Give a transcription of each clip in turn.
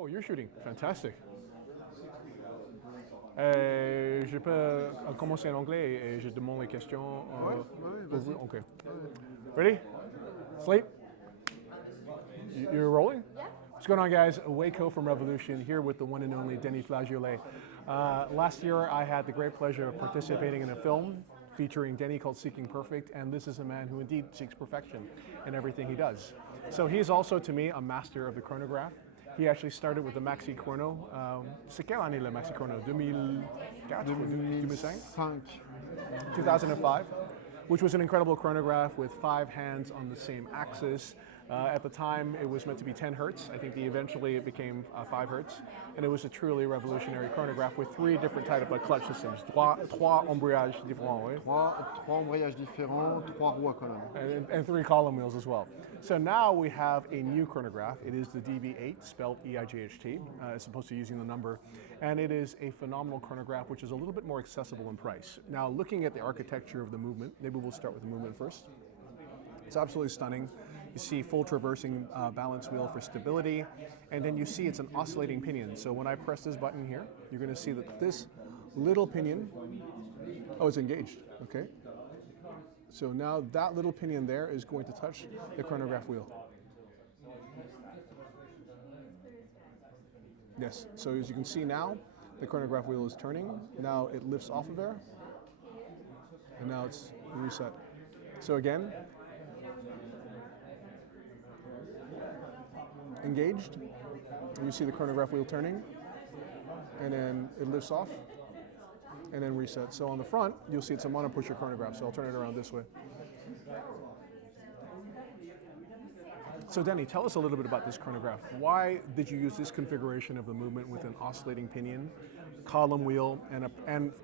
Oh, you're shooting. Fantastic. Je peux commencer en anglais et je demande les questions. Ouais, vas-y. Okay. Ready? Slate? You're rolling? Yeah. What's going on, guys? Waco from Revolution here with the one and only Denis Flageollet. Last year, I had the great pleasure of participating in a film featuring Denis called Seeking Perfect, and this is a man who indeed seeks perfection in everything he does. So he's also, to me, a master of the chronograph. He actually started with the Maxi Chrono. C'est quelle année le Maxi Chrono? 2004? 2005? 2005, which was an incredible chronograph with 5 hands on the same axis. At the time, it was meant to be 10 hertz. I think eventually it became 5 hertz. And it was a truly revolutionary chronograph with 3 different types of clutch systems. Trois embrayages différents, oui? Trois embrayages différents, 3 roues à colonne. And 3 column wheels as well. So now we have a new chronograph. It is the DB8, spelled EIGHT, as opposed to using the number. And it is a phenomenal chronograph, which is a little bit more accessible in price. Now, looking at the architecture of the movement, maybe we'll start with the movement first. It's absolutely stunning. You see full traversing balance wheel for stability, and then you see it's an oscillating pinion. So when I press this button here, you're going to see that this little pinion, it's engaged, okay? So now that little pinion there is going to touch the chronograph wheel. Yes, so as you can see now, the chronograph wheel is turning. Now it lifts off of there, and now it's reset. So again, engaged, and you see the chronograph wheel turning, and then it lifts off, and then reset. So on the front, you'll see it's a monopusher chronograph, so I'll turn it around this way. So Denny, tell us a little bit about this chronograph. Why did you use this configuration of the movement with an oscillating pinion, column wheel, and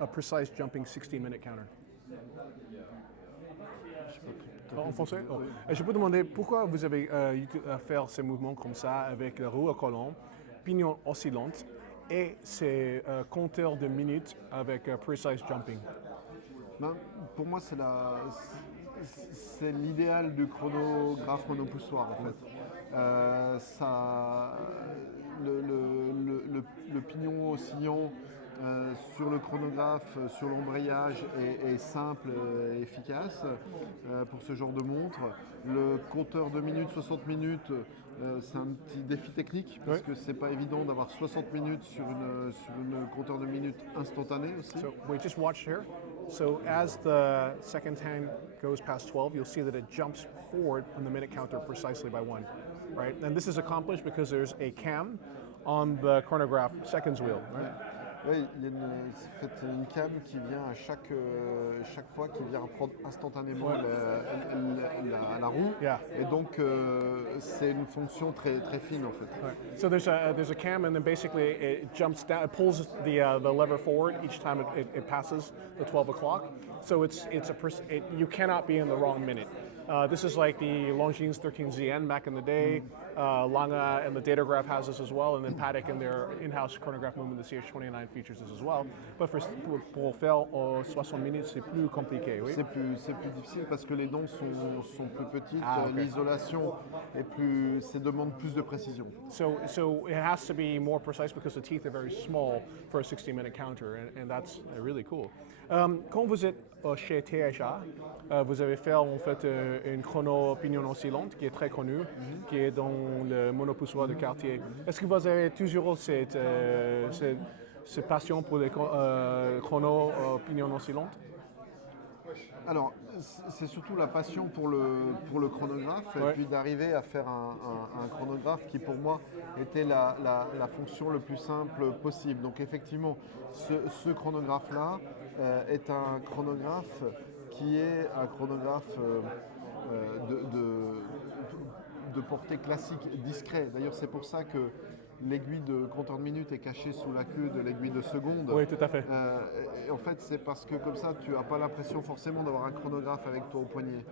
a precise jumping 60-minute counter? En français? Oh. Je peux demander pourquoi vous avez fait ces mouvements comme ça avec la roue à colonne, pignon oscillante et ces compteurs de minutes avec precise jumping? Pour moi, c'est l'idéal du chronographe monopoussoir en fait. Le pignon oscillant sur le chronographe, sur l'embrayage est simple et efficace pour ce genre de montre. Le compteur de minutes, 60 minutes, c'est un petit défi technique parce que c'est pas évident d'avoir 60 minutes sur une compteur de minutes instantané aussi. So we just watched here. So as the second hand goes past 12, you'll see that it jumps forward on the minute counter precisely by 1, right? And this is accomplished because there's a cam on the chronograph seconds wheel, right? Oui, il y a une cam qui vient à chaque fois qui vient prendre instantanément la roue. Yeah. Et donc c'est une fonction très fine en fait. Right. So there's a cam, and then basically it jumps down, it pulls the lever forward each time it passes the 12 o'clock. So you cannot be in the wrong minute. This is like the Longines 13ZN back in the day. Lange and the Datograph has this as well, and then Patek in their in-house chronograph movement, the CH29 features this as well. But pour faire 60 minutes, c'est plus compliqué, oui? C'est plus difficile parce que les dents sont plus petites, okay. L'isolation demande plus de précision. So it has to be more precise because the teeth are very small for a 60-minute counter, and that's really cool. Quand vous êtes chez THA, vous avez fait en fait une chrono pignon oscillante qui est très connue, qui est dans le monopoussoir de Cartier. Est-ce que vous avez toujours cette passion pour les chronos pignon oscillante? Alors, c'est surtout la passion pour le chronographe et puis d'arriver à faire un chronographe qui pour moi était la fonction le plus simple possible. Donc effectivement, ce chronographe-là est un chronographe qui est un chronographe de portée classique, discret. D'ailleurs, c'est pour ça que l'aiguille de compteur de minutes est cachée sous la queue de l'aiguille de seconde. Oui, tout à fait. Et en fait, c'est parce que comme ça, tu n'as pas l'impression forcément d'avoir un chronographe avec toi au poignet.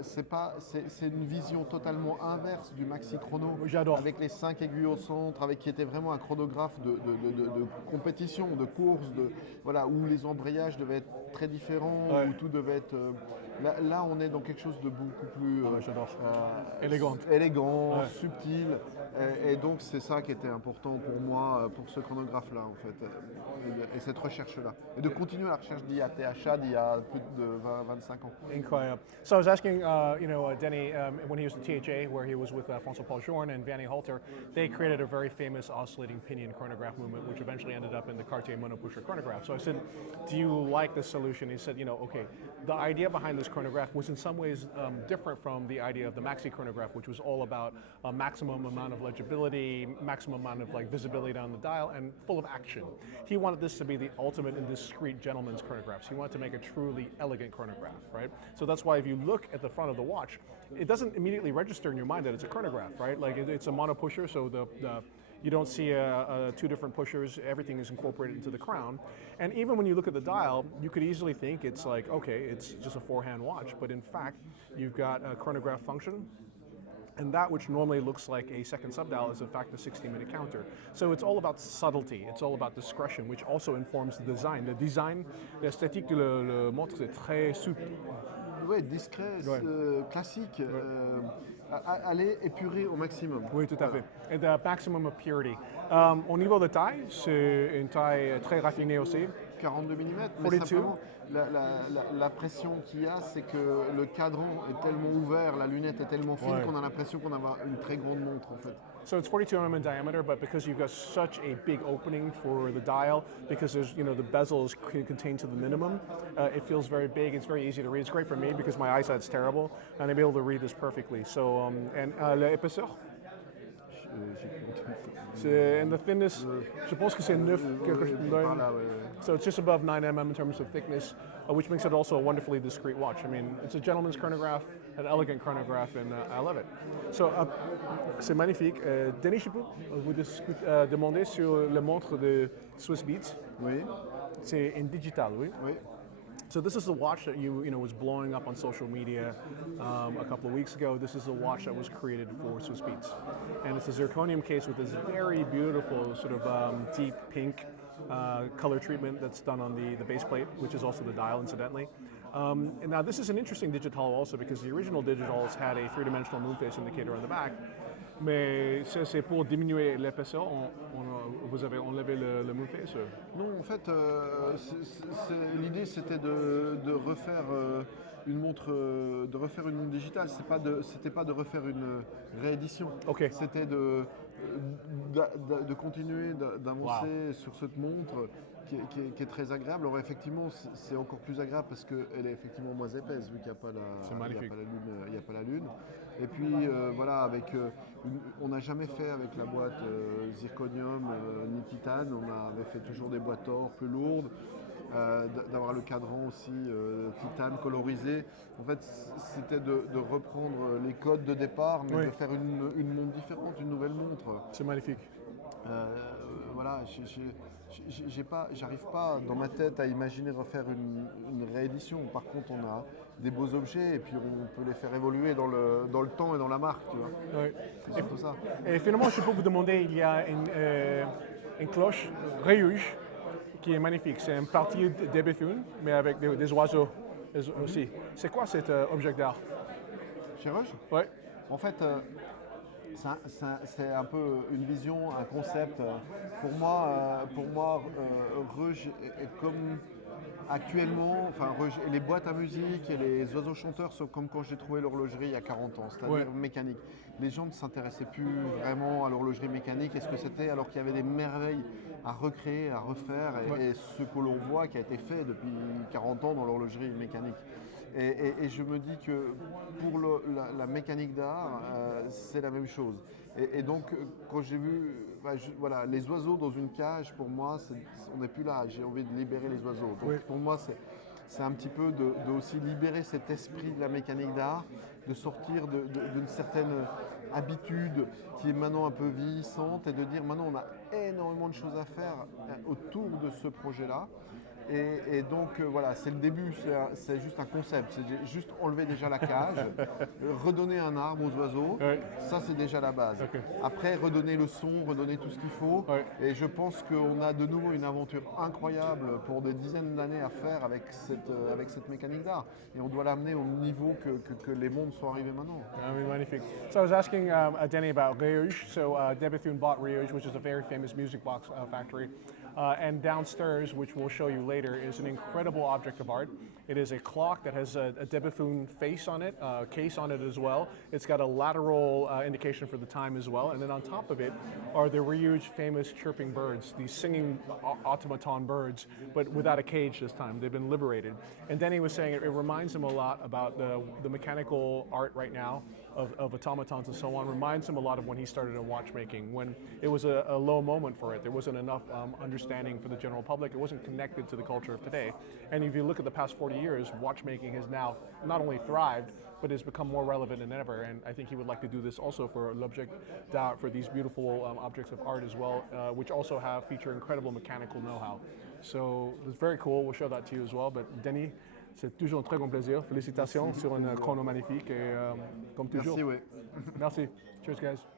C'est une vision totalement inverse du maxi chrono. J'adore. Avec les 5 aiguilles au centre, qui était vraiment un chronographe de compétition, de course, où les embrayages devaient être très différents, où tout devait être Là, on est dans quelque chose de beaucoup plus J'adore. Élégante. élégant, Ouais. subtil. Et donc, c'est ça qui était important pour moi, pour ce chronographe-là, en fait, et cette recherche-là. Et de continuer la recherche d'IATHA d'il y a plus de 20-25 ans. Incroyable. So I was asking, Denny, when he was at THA, where he was with François-Paul Journe and Vanny Halter, they created a very famous oscillating pinion chronograph movement, which eventually ended up in the Cartier monopusher chronograph. So I said, do you like this solution? He said, okay, the idea behind this chronograph was in some ways different from the idea of the maxi chronograph, which was all about a maximum amount of legibility, maximum amount of visibility on the dial, and full of action. He wanted this to be the ultimate and discreet gentleman's chronographs. He wanted to make a truly elegant chronograph, right? So that's why if you look at the front of the watch, it doesn't immediately register in your mind that it's a chronograph, right? Like it's a monopusher, so you don't see two different pushers. Everything is incorporated into the crown. And even when you look at the dial, you could easily think it's like, okay, it's just a four-hand watch. But in fact, you've got a chronograph function, and that which normally looks like a second subdial is in fact a 60-minute counter. So it's all about subtlety, it's all about discretion, which also informs the design. Le design, l'esthétique de le montre, c'est très souple. Oui, discret, Ouais. classique, aller épuré au maximum. Oui, tout à fait. Et the maximum of purity. Au niveau de taille, c'est une taille très raffinée aussi. 42 mm, mais 42. simplement, la pression qu'il y a, c'est que le cadran est tellement ouvert, la lunette est tellement fine Ouais. qu'on a l'impression qu'on a une très grande montre en fait. So it's 42 mm in diameter, but because you've got such a big opening for the dial, because there's the bezel is contained to the minimum, it feels very big. It's very easy to read. It's great for me because my eyesight's terrible, and I'm able to read this perfectly. So and l'épaisseur, J'ai plus en tête. c'est and the thickness, je pense que c'est 9 quelque chose. Par là, ouais. So it's just above 9 mm in terms of thickness, which makes it also a wonderfully discreet watch. I mean, it's a gentleman's chronograph, an elegant chronograph, and I love it. So, c'est magnifique. Denis, je peux vous demander sur la montre de Swizz Beatz. Oui, C'est in digital, oui. oui. So this is a watch that was blowing up on social media a couple of weeks ago. This is a watch that was created for Swizz Beatz, and it's a zirconium case with this very beautiful sort of deep pink color treatment that's done on the base plate, which is also the dial, incidentally. And now this is an interesting digital also because the original digitals had a three-dimensional moon face indicator on the back. Mais c'est pour diminuer l'épaisseur, vous avez enlevé le moon face? Non, en fait, l'idée c'était de refaire une montre, digitale. C'était pas de refaire une réédition. Ok. C'était de continuer d'avancer sur cette montre qui est très agréable. Alors effectivement, c'est encore plus agréable parce qu'elle est effectivement moins épaisse vu qu'il n'y a pas la lune. Et puis voilà, on n'a jamais fait avec la boîte zirconium ni titane. On avait fait toujours des boîtes or plus lourdes. D'avoir le cadran aussi titane colorisé. En fait, c'était de reprendre les codes de départ, mais Oui. de faire une montre différente, une nouvelle montre. C'est magnifique. Voilà, j'arrive pas dans ma tête à imaginer de refaire une réédition. Par contre, on a des beaux objets et puis on peut les faire évoluer dans le temps et dans la marque, tu vois. Oui. C'est surtout ça. Et finalement, je peux vous demander, il y a une cloche rouge qui est magnifique. C'est un parti de Bethune, mais avec des oiseaux aussi. C'est quoi cet objet d'art? Chez Rush, Oui. en fait, c'est un peu une vision, un concept. Pour moi, Rush est comme actuellement, les boîtes à musique et les oiseaux chanteurs sont comme quand j'ai trouvé l'horlogerie il y a 40 ans, c'est-à-dire Ouais. mécanique. Les gens ne s'intéressaient plus vraiment à l'horlogerie mécanique et ce que c'était, alors qu'il y avait des merveilles à recréer, à refaire, et ce que l'on voit qui a été fait depuis 40 ans dans l'horlogerie mécanique. Et je me dis que pour la mécanique d'art, c'est la même chose. Et donc, quand j'ai vu voilà, les oiseaux dans une cage, pour moi, on n'est plus là. J'ai envie de libérer les oiseaux. Donc, Oui. pour moi, c'est un petit peu de aussi libérer cet esprit de la mécanique d'art, de sortir d'une certaine habitude qui est maintenant un peu vieillissante et de dire maintenant on a énormément de choses à faire autour de ce projet-là. Et donc voilà, c'est le début, c'est juste un concept, c'est juste enlever déjà la cage, redonner un arbre aux oiseaux, Ouais. ça c'est déjà la base. Ok. Après, redonner le son, redonner tout ce qu'il faut. Ouais. Et je pense qu'on a de nouveau une aventure incroyable pour des dizaines d'années à faire avec cette mécanique d'art. Et on doit l'amener au niveau que les mondes sont arrivés maintenant. I mean, magnifique. So I was asking Denny about Rieuge. So De Bethune bought Rieuge, which is a very famous music box factory. And downstairs, which we'll show you later, is an incredible object of art. It is a clock that has a De Bethune face on it, case on it as well. It's got a lateral indication for the time as well. And then on top of it are the Rieuge famous chirping birds, these singing automaton birds, but without a cage this time. They've been liberated. And Denny was saying it reminds him a lot about the mechanical art right now of automatons and so on. Reminds him a lot of when he started in watchmaking, when it was a low moment for it. There wasn't enough understanding for the general public. It wasn't connected to the culture of today. And if you look at the past 40 years, watchmaking has now not only thrived, but has become more relevant than ever. And I think he would like to do this also for l'objet d'art, for these beautiful objects of art as well, which also feature incredible mechanical know-how. So it's very cool. We'll show that to you as well. But Denis, c'est toujours un très grand plaisir. Félicitations sur une chrono magnifique et comme toujours. Merci, oui. Merci. Cheers, guys.